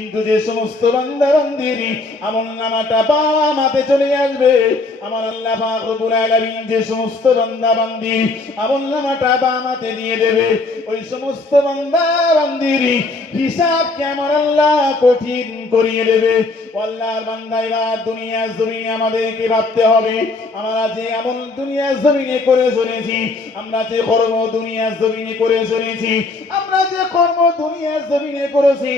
কিন্তু যে সমস্ত বান্দা বান্দির আমলনামাটা বাম হাতে চলে আসবে, আমার আল্লাহ পাক রব্বুল আলামিন যে সমস্ত বান্দা বান্দির আমলনামাটা বাম হাতে দিয়ে দেবে, ওই সমস্ত বান্দা বান্দির হিসাবকে আমার আল্লাহ কঠিন করিয়ে দেবে। আল্লাহর বান্দা, এবার দুনিয়ার জমিনে আমাদেরকে ভাবতে হবে, আমরা যে আমল দুনিয়ার জমিনে করে চলেছি, আমরা যে কর্ম দুনিয়ার জমিনে করে চলেছি, আমরা যে কর্ম দুনিয়ার জমিনে করেছি,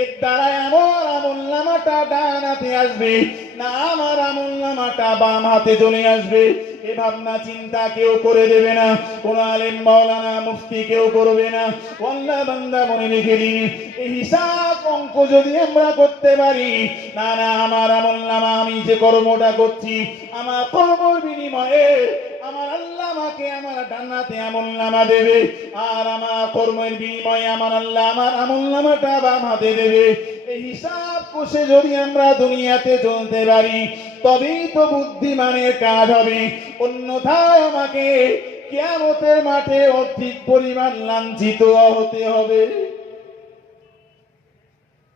এর দ্বারা আমার আমলনামাটা ডান হাতে আসবে না আমার আমলনামাটা বাম হাতে চলে আসবে, এ ভাবনা চিন্তা কেউ করে দেবে না, কোন আলেম মাওলানা মুফতি কেউ করবে না। আল্লাহ বান্দা মনে রেখে দিন, এই হিসাব অঙ্ক যদি আমরা করতে পারি, না না আমার আমলনামা, আমি যে কর্মটা করছি, আমার কর্মের বিনিময়ে আমার আল্লাহ আমাকে আমার ডানাতে আমলনামা দেবে, আর আমার কর্মের বিনিময়ে আমার আল্লাহ আমার আমলনামাটা বাম হাতে দেবে। এই হিসাব কষে যদি আমরা দুনিয়াতে চলতে পারি, তবেই তো বুদ্ধিমানের কাজ হবে, অন্যথায় আমাকে কিয়ামতের মাঠে অধিক পরিমাণ লাঞ্ছিত হতে হবে।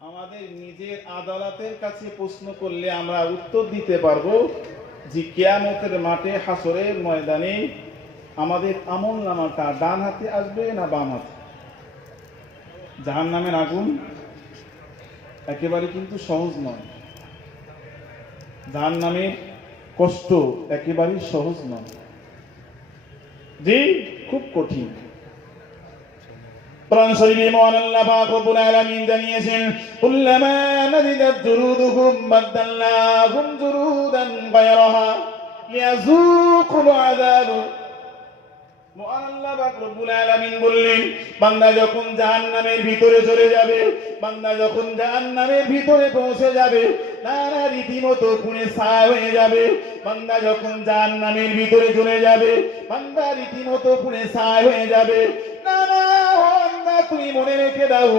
আমাদের নিজের আদালতের কাছে প্রশ্ন করলে আমরা উত্তর দিতে পারবো যে কিয়ামতের মাঠে হাসরের ময়দানে আমাদের আমলনামাটা ডান হাতে আসবে না বাম হাতে। জাহান্নামের আগুন একেবারে কিন্তু সহজ নয়, জাহান্নামের কষ্ট একেবারেই সহজ নয়, জি খুব কঠিন। কোরআন শরীফে মহান আল্লাহ পাক রব্বুল আলামিন জানিয়েছেন, কুল্লামা নাদিদাত জুলুদুহুম বাদদালনাহুম জুলুদান গায়রাহা লিয়াযুকুল আযাব। মহান আল্লাহ পাক রব্বুল আলামিন বললেন, বান্দা যখন জাহান্নামের ভিতরে চলে যাবে, বান্দা যখন জাহান্নামের ভিতরে পৌঁছে যাবে, নানা রীতিমতো পুড়ে ছাই হয়ে যাবে। বান্দা যখন জাহান্নামের ভিতরে চলে যাবে, বান্দা রীতিমতো পুড়ে ছাই হয়ে যাবে। না না বান্দা, তুমি মনে রেখে দাও,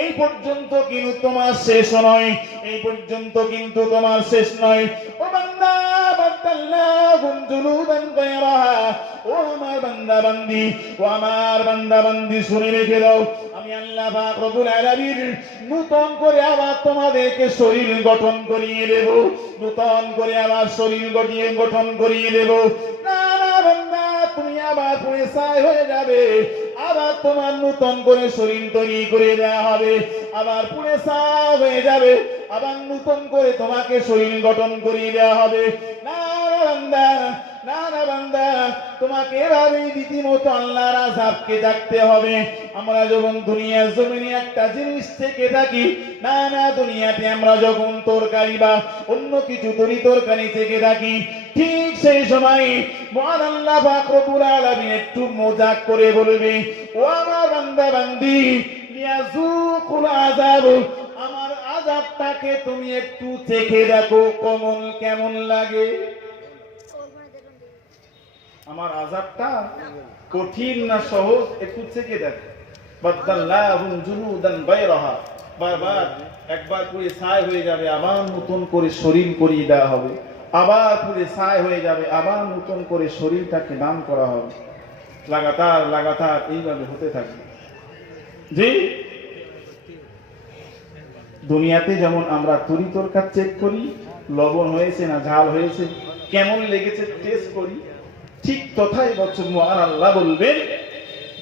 এই পর্যন্ত কিন্তু তোমার শেষ নয়, এই পর্যন্ত কিন্তু তোমার শেষ নয়। ও বান্দা, বাদদালনাহুম জুলুদান গায়রাহা, ও আমার বান্দা বান্দি, ও আমার বান্দা বান্দি, শুনে রেখে দাও, আমি আল্লাহ পাক রব্বুল আলামিন নতুন করে আবার তোমাদেরকে শরীর গঠন করিয়ে দেব, নতুন করে আবার শরীর গঠন করিয়ে দেব। না না বান্দা, তুমি আবার পুড়ে ছাই হয়ে যাবে, আবার তোমার নতুন করে শরীর তৈরি করে দেওয়া হবে, আবার পুড়ে ছাই হয়ে যাবে, আবার নতুন করে তোমাকে শরীর গঠন করিয়ে দেওয়া হবে। না বান্দা, না না বান্দা, তোমাকে এভাবেই রীতিমতো আল্লাহর আযাবকে দেখতে হবে। আমরা যখন দুনিয়ার জমিনে একটা জিনিস থেকে থাকি, না না দুনিয়াতে আমরা যখন তরকারি বা অন্য কিছু তরকারি থেকে থাকি, ঠিক সেই সময় মহান আল্লাহ পাক রব্বুল আলামিন একটু মজাক করে বলবে, ও আমার বান্দা বান্দি, লিয়াযুকুল আযাব, আমার আযাবটাকে তুমি একটু চেখে দেখো কেমন লাগে। আমার আযাবটা কঠিন না সহজ, একটু চেখে দেখো। বাদদালনাহুম জুলুদান গায়রাহা, বারবার একবার পুড়ে ছাই হয়ে যাবে, আবার নতুন করে শরীর করিয়ে দেওয়া হবে, আবার পুড়ে ছাই হয়ে যাবে, আবার নতুন করে শরীরটাকে দান করা হবে, লাগাতার লাগাতার এইভাবে হতে থাকবে। জি, দুনিয়াতে যেমন আমরা তরকারি চেক করি, লবণ হয়েছে না ঝাল হয়েছে, কেমন লেগেছে টেস্ট করি, ঠিক তথাই বছর মহান আল্লাহ বলবেন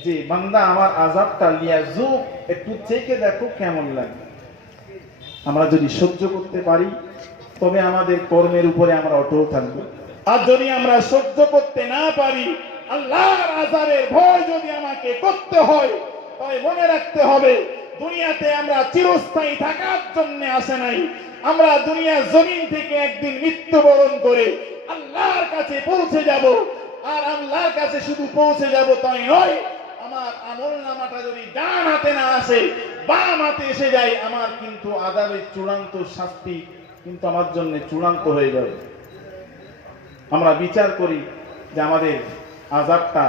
যে বান্দা আমার আযাবটা লিয়াযুক, একটু চেখে দেখো কেমন লাগে। আমরা যদি সহ্য করতে পারি, তবে আমাদের কর্মের উপরে আমরা অটল থাকবো। আর যদি আমরা সহ্য করতে না পারি, আল্লাহর আযাবের ভয় যদি আমাকে করতে হয়, তবে মনে রাখতে হবে দুনিয়াতে আমরা চিরস্থায়ী থাকার জন্য আসে নাই। আমরা দুনিয়ার জমিন থেকে একদিন মৃত্যুবরণ করে আল্লাহর কাছে পৌঁছে যাব। আর আল্লাহর কাছে শুধু পৌঁছে যাব তাই নয়, আমার আমলনামাটা যদি ডান হাতে না আসে, বাম হাতে এসে যায়, আমার কিন্তু আযাবের চূড়ান্ত শাস্তি কিন্তু আমার জন্য চূড়ান্ত হয়ে যাবে। আমরা বিচার করি যে আমাদের আযাবটা,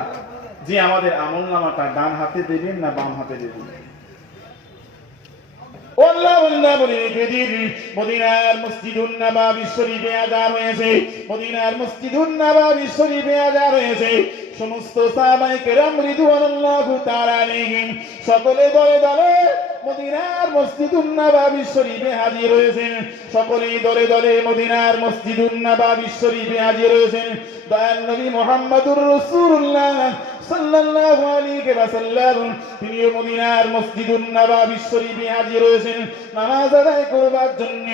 যে আমাদের আমলনামাটা ডান হাতে দেবেন না বাম হাতে দেবেন। আল্লাহ বান্দা বলে রেখে দিন, মদিনার মসজিদুন নববী শরীফে আযান হয়েছে, মদিনার মসজিদুন নববী শরীফে আযান হয়েছে। সমস্ত সাহাবায়ে কেরাম রিদওয়ানুল্লাহি তাআলা আলাইহিম সকলে দলে দলে মদিনার মসজিদুন নববী শরীফে হাজির হয়েছেন। সকলেই দলে দলে মদিনার মসজিদুন নববী শরীফে হাজির হয়েছেন। দয়ার নবী মুহাম্মদুর রাসূলুল্লাহ সাল্লাল্লাহু আলাইহি ওয়াসাল্লাম তিনিও মদিনার মসজিদুন নববী শরীফে হাজির হয়েছেন নামাজ আদায় করবার জন্য।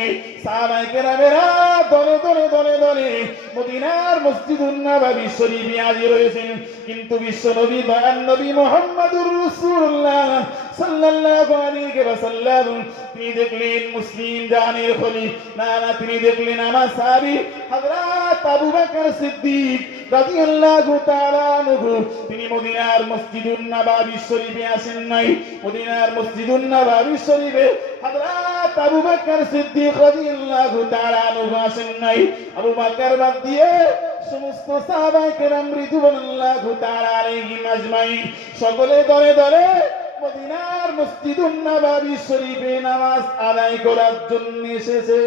সাহাবায়ে কেরামেরা দলে দলে দলে দলে মদিনার মসজিদুন নববী শরীফে হাজির হয়েছেন। কিন্তু বিশ্ব নবী দয়ার নবী মুহাম্মদুর রাসূলুল্লাহ সাল্লাল্লাহু আলাইহি ওয়াসাল্লাম তিনি দেখলেন মুসলিম জানের খলিফা না তিনি দেখলেন আমার সাহাবী হযরত আবু বকর সিদ্দিক রাদিয়াল্লাহু তাআলা আনহু তিনি মদিনার মসজিদুন নববী শরীফে আসেন নাই। মদিনার মসজিদুন নববী শরীফে হযরত আবু বকর সিদ্দিক রাদিয়াল্লাহু তাআলা আনহু আসেন নাই। আবু বকর বাদ দিয়ে সমস্ত সাহাবায়ে কেরাম রিদওয়ানুল্লাহু তাআলা আলাইহিম আজমাইন সকলে দলে দলে মদিনার মসজিদুন নববী শরীফে নামাজ আদায় করার জন্য এসেছে।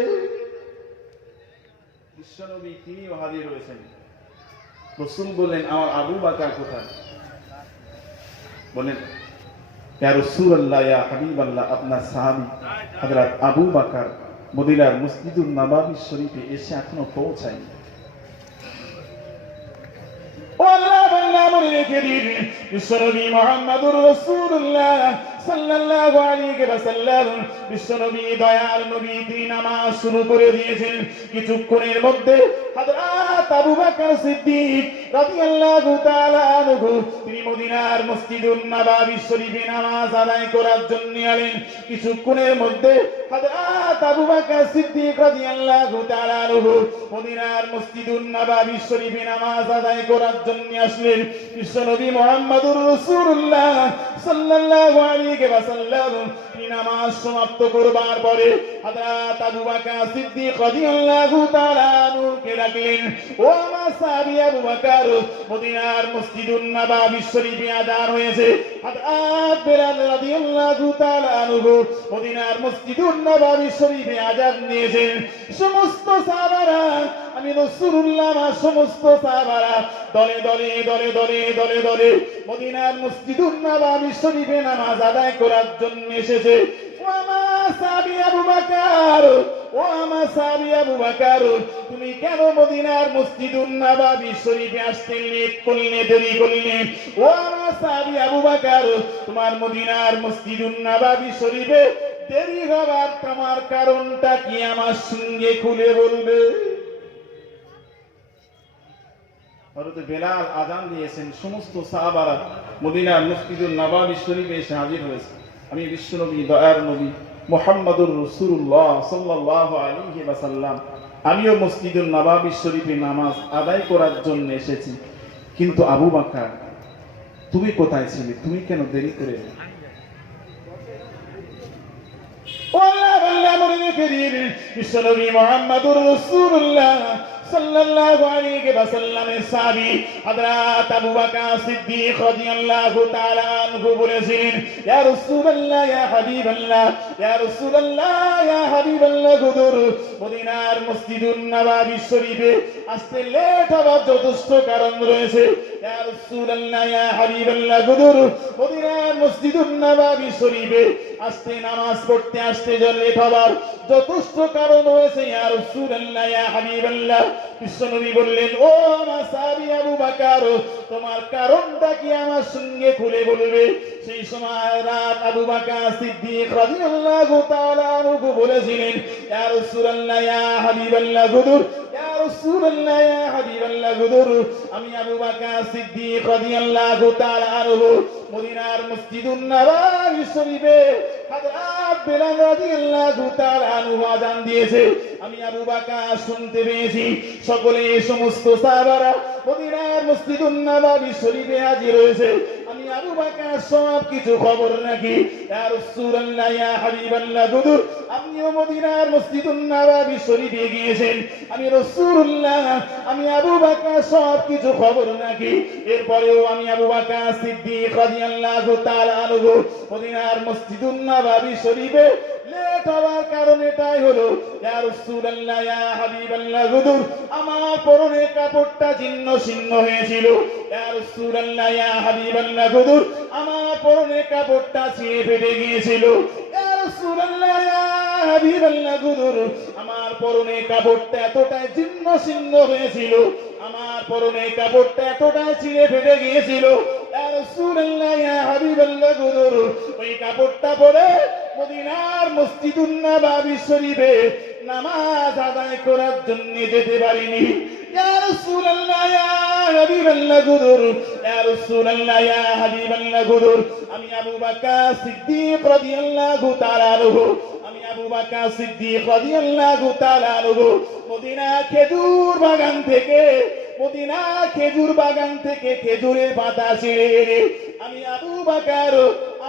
বিশ্বনবী তিনিও হাজির হয়েছেন। রাসূল বললেন আমার আবু বকর কোথায়? বলেন ইয়া রাসূলুল্লাহ ইয়া হাবিবাল্লাহ আপনার সাহাবী হযরত আবু বকর মদিনার মসজিদুন নববী শরীফে এসে এখনো পৌঁছায়নি। আল্লাহ বান্দা মনে রেখে দিন বিশ্বনবী মুহাম্মদুর রাসূলুল্লাহ সাল্লাল্লাহু আলাইহি ওয়াসাল্লাম বিশ্বনবী দয়ার নবী তিনি নামাজ শুরু করে দিয়েছেন। কিছুক্ষণের মধ্যে হযরত আবু বকর সিদ্দিক রাদিয়াল্লাহু তাআলা আনহু তিনি মদিনার মসজিদুন নববী শরীফে নামাজ আদায় করার জন্য এলেন। কিছুক্ষণের মধ্যে হযরত আবু বকর সিদ্দিক রাদিয়াল্লাহু তাআলা আনহু মদিনার মসজিদুন নববী শরীফে নামাজ আদায় করার জন্য আসলেন। বিশ্বনবী মুহাম্মদুর রাসূলুল্লাহ সাল্লাল্লাহু আলাইহি ওয়াসাল্লাম তিনি নামাজ সমাপ্ত করবার পরে হযরত আবু বকর সিদ্দিক রাদিয়াল্লাহু তাআলা আনহুকে ডাকলেন, ও আমার সাহাবী আবু বকর মদিনার মসজিদুন নববী শরীফে আযান হয়েছে। হযরত বেলাল রাদিয়াল্লাহু তাআলা আনহু মদিনার মসজিদুন নববী শরীফে আযান দিয়েছেন। সমস্ত সাহাবারা আমি রাসূলুল্লাহ সমস্ত সাহাবারা দলে দলে দলে দলে দলে দলে মদিনার মসজিদুন নববী শরীফে নামাজ আদায় করার জন্য এসেছে। ও আমার সাহাবী আবু বকর, ও আমার সাহাবী আবু বকর তুমি কেন মদিনার মসজিদুন নববী শরীফে আসতে লেট করলে, দেরি করলে? ও আমার সাহাবী আবু বকর তোমার মদিনার মসজিদুন নববী শরীফে দেরি হবার তোমার কারণটা কি আমার সঙ্গে খুলে বলবে? হযরত বেলাল আযান দিয়েছেন। সমস্ত সাহাবারা মদিনার মসজিদুন নববী শরীফে এসে হাজির হয়েছে। আমি বিশ্বনবী দয়ার নবী মুহাম্মদুর রাসূলুল্লাহ সাল্লাল্লাহু আলাইহি ওয়াসাল্লাম আমিও মসজিদুন নববী শরীফে নামাজ আদায় করার জন্য এসেছি। কিন্তু আবু বকর তুমি কোথায় ছিলে? তুমি কেন দেরি করে এলে? আল্লাহ মনে রেখে দিন বিশ্বনবী মুহাম্মদুর রাসূলুল্লাহ সাল্লাল্লাহু আলাইহি ওয়াসাল্লামের সাহাবী হযরত আবু বকর সিদ্দিক রাদিয়াল্লাহু তাআলা আনহু বলেছিলেন, ইয়া রাসূলুল্লাহ ইয়া হাবিবাল্লাহ, ইয়া রাসূলুল্লাহ ইয়া হাবিবাল্লাহ হুজুর মদিনার মসজিদুন নববী শরীফে আসতে লেট হবার যথেষ্ট কারণ রয়েছে। ইয়া রাসূলুল্লাহ ইয়া হাবিবাল্লাহ হুজুর মদিনার মসজিদুন নববী শরীফে আসতে নামাজ পড়তে আসতে লেট হবার যথেষ্ট কারণ রয়েছে। ইয়া রাসূলুল্লাহ ইয়া হাবিবাল্লাহ বিশ্বনবী বললেন, ও আমার সাহাবী আবু বকর তোমার কারণটা কি আমার সঙ্গে খুলে বলবে? সেই সময় রাত আবু বকর সিদ্দিক রাদিয়াল্লাহু তাআলা আনহু বলেছিলেন, ইয়া রাসূলুল্লাহ ইয়া হাবিবাল্লাহ হুজুর, ইয়া রাসূলুল্লাহ ইয়া হাবিবাল্লাহ হুজুর আমি আবু বকর সিদ্দিক রাদিয়াল্লাহু তাআলা আনহু মদিনার মসজিদুন নববী শরীফে হযরত বেলাল রাদিয়াল্লাহু তাআলা আনহু আযান দিয়েছে। আমি আবু বকর শুনতে পেয়েছি। সকলে সমস্ত সাহাবারা মদিনার মসজিদুন নববী শরীফে হাজির হয়েছে। আমি আবু বকর সব কিছু খবর রাখি। ইয়া রাসূলুল্লাহ ইয়া হাবিবাল্লাহ হুজুর আপনিও মদিনার মসজিদুন নববী শরীফে গিয়েছেন। আমি রাসূলুল্লাহ আমি আবু বকর সব কিছু খবর রাখি। এরপরেও আমি আবু বকর সিদ্দিক রাদিয়াল্লাহু তাআলা আনহু মদিনার মসজিদুন নববী শরীফে লেট হওয়ার কারণ এটাই হলো, ইয়া রাসূলুল্লাহ ইয়া হাবিবাল্লাহ হুজুর আমার পরনের কাপড়টা ছিন্ন ছিন্ন হয়েছিল। ইয়া রাসূলুল্লাহ ইয়া হাবিবাল্লাহ হুজুর আমার পরনের কাপড়টা ছিঁড়ে ফেটে গিয়েছিল। ইয়া রাসূলুল্লাহ ইয়া হাবিবাল্লাহ গুদুর, আমার পরনে কাপড়টা এতটাই ছিন্ন ছিন্ন হয়েছিল, আমার পরনে কাপড়টা এতটাই ছিঁড়ে ফেটে গিয়েছিল, ইয়া রাসূলুল্লাহ ইয়া হাবিবাল্লাহ গুদুর, ওই কাপড়টা পরে মদিনার মসজিদুন নববী শরীফে নামাজ আদায় করার জন্য যেতে পারিনি। ইয়া রাসূলুল্লাহ ইয়া হাবিবাল্লাহ গুদুর, ইয়া রাসূলুল্লাহ ইয়া হাবিবাল্লাহ গুদুর, আমি আবু বকর সিদ্দিক রাদিয়াল্লাহু তাআলা আনহু, আমি আবু বকর সিদ্দিক রাদিয়াল্লাহু তাআলা আনহু মদিনা খেজুর বাগান থেকে, মদিনা খেজুর বাগান থেকে খেজুরের পাতা ছিঁড়ে আমি আবু বকর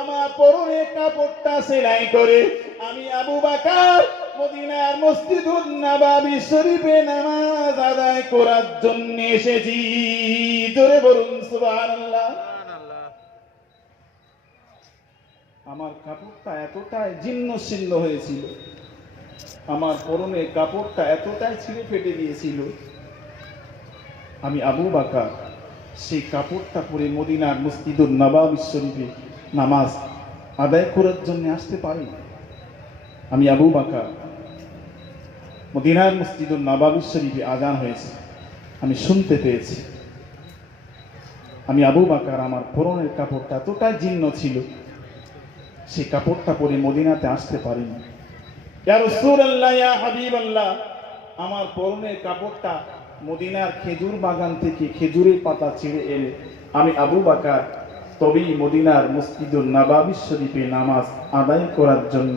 আমার পরনে কাপড়টা সেলাই করে আমি আবু বকর মদিনার মসজিদুন নববী শরীফে নামাজ আদায় করার জন্য এসেছি। জোরে বলুন সুবহানাল্লাহ। আমার কাপড়টা এতটাই জীর্ণ শীর্ণ হয়েছিল, আমার পরনে কাপড়টা এতটাই ছিঁড়ে ফেটে গিয়েছিল, আমি আবু বকর সেই কাপড়টা পরে মদিনার মসজিদুন নববী শরীফে নামাজ আদায় করার জন্য আসতে পারি। আমি আবু বকর মদিনার মসজিদুন নববী শরীফে আযান হয়েছে, আমি শুনতে পেয়েছি। আমি আবু বকর আমার পরনের কাপড়টা এতটাই জীর্ণ ছিল, সেই কাপড়টা পরে মদিনাতে আসতে পারিনি। ইয়া রাসূলুল্লাহ ইয়া হাবিবাল্লাহ, আমার পরনের কাপড়টা মদিনার খেজুর বাগান থেকে খেজুরের পাতা ছিঁড়ে এলে আমি আবু বকর তবেই মদিনার মসজিদুন নববী শরীফে নামাজ আদায় করার জন্য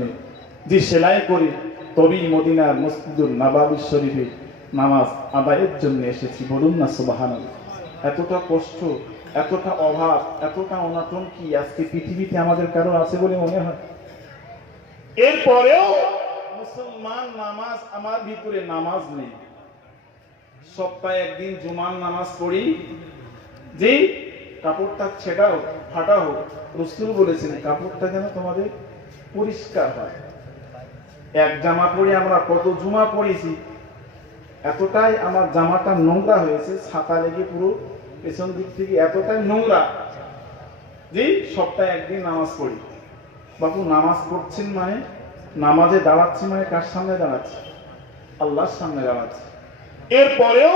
যে সেলাই করে তবেই মদিনার মসজিদুন নববী শরীফে নামাজ আদায়ের জন্য এসেছি। বলুন না সুবহানাল্লাহ। এতটা কষ্ট, এতটা অভাব, এতটা অনাটন কি আজকে পৃথিবীতে আমাদের কারো আছে বলে মনে হয়? এরপরেও মুসলমান নামাজ, আমার ভিতরে নামাজ নেই। সপ্তাহে একদিন জুমার নামাজ পড়ি, যে কাপড়টা ছেঁড়া হোক ফাটা হোক, রাসূল বলেছেন কাপড়টা যেন তোমাদের পরিষ্কার হয়। এক জামা পরে আমরা কত জুমা পড়েছি, এতটাই আমার জামাটা নোংরা হয়েছে, ছাতা লেগে পুরো পেছন দিক থেকে এতটাই নোংরা যে সপ্তাহে একদিন নামাজ পড়ি। বাপু নামাজ পড়ছেন মানে, নামাজে দাঁড়াচ্ছি মানে কার সামনে দাঁড়াচ্ছি? আল্লাহর সামনে দাঁড়াচ্ছি। এরপরেও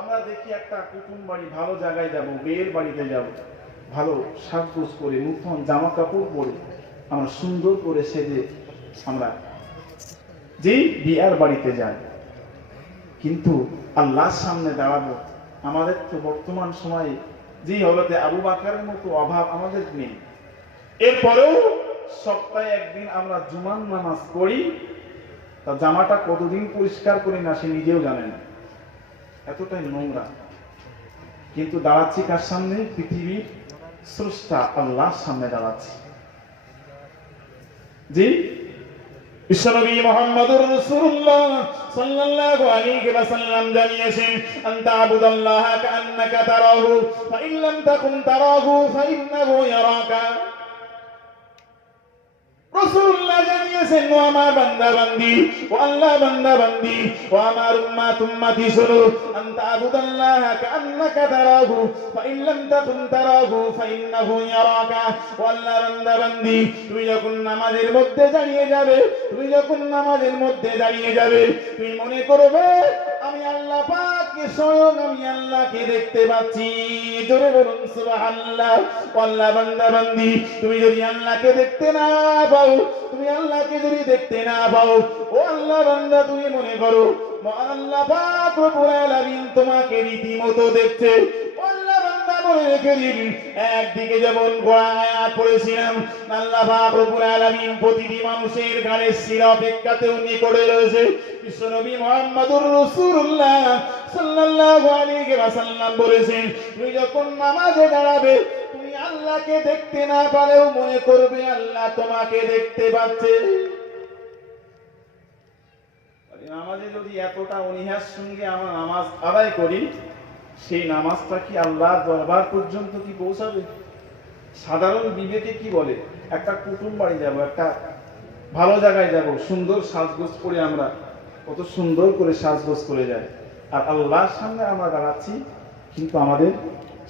আমরা দেখি একটা কুটুম বাড়ি, ভালো জায়গায় যাব, বিয়ের বাড়িতে যাব, ভালো সাজগোজ করে নতুন জামা কাপড় পরে আমরা সুন্দর করে সেজে আমরা যে বিয়ার বাড়িতে যাই, কিন্তু আল্লাহর সামনে দাঁড়াবো আমাদের তো বর্তমান সময়ে যে হলতে আবু বকরের মতো অভাব আমাদের নেই। এরপরেও সপ্তাহে একদিন আমরা জুমার নামাজ পড়ি, তা জামাটা কতদিন পরিষ্কার করি না সে নিজেও জানে না, এতটাই নোংরা। কিন্তু দাঁড়াচ্ছি কার সামনে? পৃথিবীর স্রষ্টা আল্লাহর সামনে দাঁড়াচ্ছি। জি বিশ্বনবী মুহাম্মদুর রাসূলুল্লাহ সাল্লাল্লাহু আলাইহি ওয়াসাল্লাম জানিয়েছেন, আনতা আবুদাল্লাহা কাআন্নাকা তারাহু ফাইন লাম তাকুন তারাহু ফাইন্নাহু ইয়ারাকা। রাসূলুল্লাহ জানিয়েছেন, ও আমার বান্দা বান্দি, ও আল্লাহ বান্দা বান্দি, ও আমার উম্মত উম্মতি শোনো, আনতা আবুদাল্লাহা কাআন্নাকা তারাহু ফাইন লাম তাকুন তারাহু ফাইন্নাহু ইয়ারাকা। ও আল্লাহ বান্দা বান্দি, তুমি যখন নামাজের মধ্যে দাঁড়িয়ে যাবে, তুমি যখন নামাজের মধ্যে দাঁড়িয়ে যাবে, তুমি মনে করবে আমি আল্লাহ পাককে স্বয়ং আমি আল্লাহকে দেখতে পাচ্ছি। জোরে বলুন সুবহানাল্লাহ। ও আল্লাহ বান্দা বান্দি, তুমি যদি আল্লাহকে দেখতে না পাও, তুমি আল্লাহকে যদি দেখতে না পাও, ও আল্লাহ বান্দা তুমি মনে করো মহান আল্লাহ পাক রব্বুল আলামিন তোমাকে রীতিমতো দেখছে। ও আল্লাহ বান্দা মনে রেখে দিন, একদিকে যেমন আয়াত পড়েছিলাম, আল্লাহ পাক রব্বুল আলামিন প্রতিটি মানুষের ঘাড়ে শিরা অপেক্ষাতেও নিকটে রয়েছে। বিশ্বনবী মুহাম্মদুর রাসূলুল্লাহ সাল্লাল্লাহু আলাইহি ওয়াসাল্লাম বলেছেন, তুমি যখন নামাজে দাঁড়াবে, তুমি আল্লাহকে দেখতে না পারেও মনে করবে আল্লাহ তোমাকে দেখতে পাচ্ছে। নামাজে যদি এতটা অনীহার সঙ্গে আমরা নামাজ আদায় করি, সেই নামাজটা কি আল্লাহর দরবার পর্যন্ত কি পৌঁছাবে? সাধারণ বিবেকে কি বলে, একটা কুটুম বাড়ি যাব, একটা ভালো জায়গায় যাব, সুন্দর সাজগোজ করে আমরা কত সুন্দর করে সাজগোজ করে যাই, আর আল্লাহর সামনে আমরা দাঁড়াচ্ছি কিন্তু আমাদের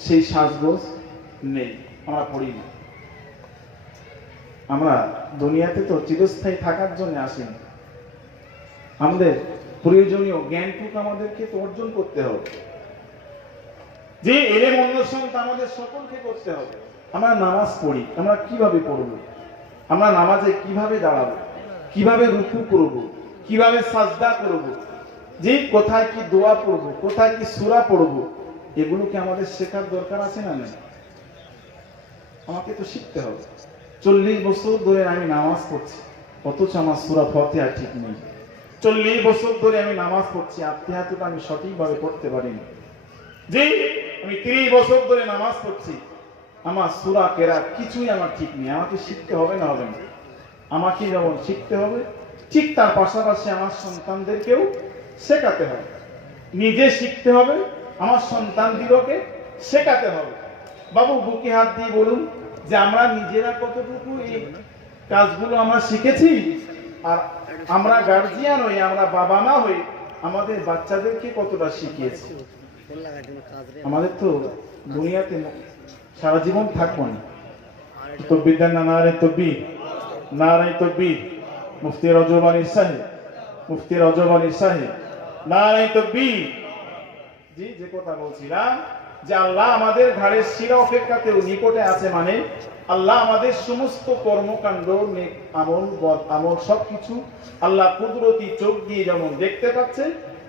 সেই সাজগোজ নেই, আমরা পড়ি না। আমরা দুনিয়াতে তো চিরস্থায়ী থাকার জন্য আসিনি। আমাদের প্রয়োজনীয় জ্ঞানটুকু আমাদেরকে তো অর্জন করতে হবে, যে এলেম অন্বেষণ আমাদের সকলকে করতে হবে। আমরা নামাজ পড়ি, আমরা কিভাবে পড়ব, আমরা নামাজে কিভাবে দাঁড়াবো, কিভাবে রুকু করব, কিভাবে সাজদা করব, যে কোথায় কি দোয়া পড়ব, কোথায় কি সূরা পড়ব, এগুলোকে আমাদের শেখার দরকার আছে না? নেই? আমাকে তো শিখতে হবে। 40 বছর ধরে আমি নামাজ পড়ছি, অথচ আমার সূরা ফাতিহা ঠিক নেই। 40 বছর ধরে আমি নামাজ পড়ছি, আত্মীয়াতুটা আমি সঠিকভাবে পড়তে পারিনি। যে আমি 30 বছর ধরে নামাজ পড়ছি, আমার সূরা কেরাত কিছুই আমার ঠিক নেই। আমাকে শিখতে হবে না? হবে না? আমাকে যেমন শিখতে হবে, ঠিক তার পাশাপাশি আমার সন্তানদেরকেও শেখাতে হবে। নিজে শিখতে হবে, আমার সন্তানদিগকে শেখাতে হবে। বাবু বুকে হাত দিয়ে বলুন যে আমরা নিজেরা কতটুকু এই কাজগুলো আমরা শিখেছি, আর আমরা গার্জিয়ান হয়ে, আমরা বাবা মা হয়ে আমাদের বাচ্চাদেরকে কতটা শিখিয়েছি। আমাদের তো দুনিয়াতে সারা জীবন থাকবো না। তকবীর দেন না? নারে তকবীর, নারে তকবীর। মুফতি রজব আলী সাহেব, মুফতি রজব আলী সাহেব, নারে তকবীর। জি, যে কথা বলছিলাম যে আল্লাহ আমাদের ঘাড়ের শিরা অপেক্ষাতেও নিকটে আছে, মানে আল্লাহ আমাদের সমস্ত কর্মকাণ্ড, নেক আমল, বদ আমল সবকিছু আল্লাহ কুদরতি চোখ দিয়ে যেমন দেখতে পাচ্ছে,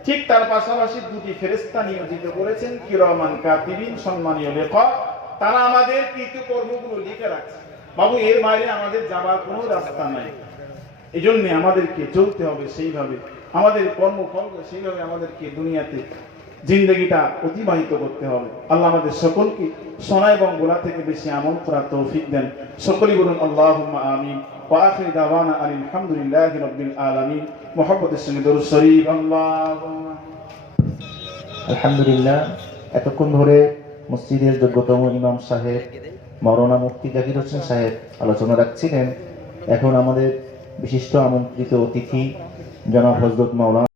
ঠিক তার পাশাপাশি দুটি ফেরেশতা নিয়োজিত করেছেন, কিরামান কাতিবিন, সম্মানীয় লেখক। তারা আমাদের কৃতকর্মগুলো লিখে রাখছে। বাবু এর বাইরে আমাদের যাবার কোনো রাস্তা নাই। এই জন্য আমাদেরকে চলতে হবে সেইভাবে, আমাদের কর্মফল সেইভাবে আমাদেরকে দুনিয়াতে জিন্দগিটা অতিবাহিত করতে হবে। আল্লাহ আমাদের সকলকে শোনা এবং বলা থেকে বেশি আমল করার তৌফিক দেন। সকলেই বলুন আল্লাহুম্মা আমিন। ওয়া আখিরু দাওয়ানা আলহামদুলিল্লাহি রাব্বিল আলামিন। মুহাম্মদের সঙ্গে দরুদ শরীফ। আল্লাহুম্মা আলহামদুলিল্লাহ। এতক্ষণ ধরে মসজিদের যোগ্যতম ইমাম সাহেব মাওলানা মুফতি জাকির হোসেন সাহেব আলোচনা রাখছিলেন। এখন আমাদের বিশিষ্ট আমন্ত্রিত অতিথি জনাব হযরত মাওলানা